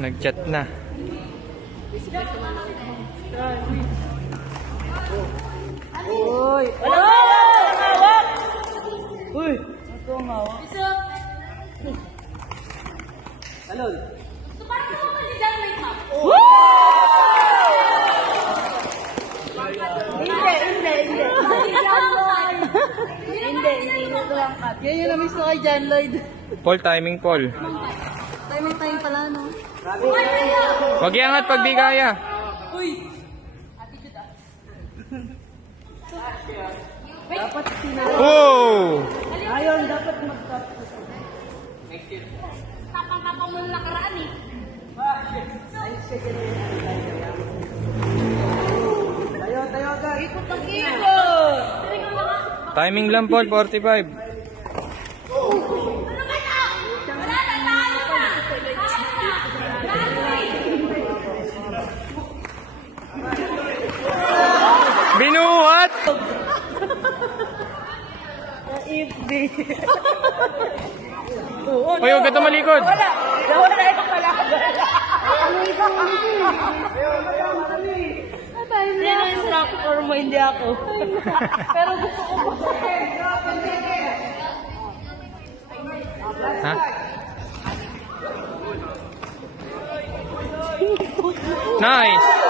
Nag-chat na. Uy! Wala! Uy! Ito ang hawak. Alon? So, parang ako kasi dyan, wait, ma'am. Hindi ito lang cut. Yan yung na-miss ko kay John Lloyd. Paul, timing Paul. Time pala, no? Wag iangat pag di kaya. Uy! Dapat sinara. Oh! Ayun, dapat mag-cut. Tapang-tapang mo na nakaraan eh. Tayo ka. Ikot ang ikot! Timing lang Paul, 45. Binuhat! FB. Uy, huwag ka tumalikod. Nawala yung kalaban. Sino yung instructor mo? Hindi ako. Pero gusto ko pa. Ha? Nice!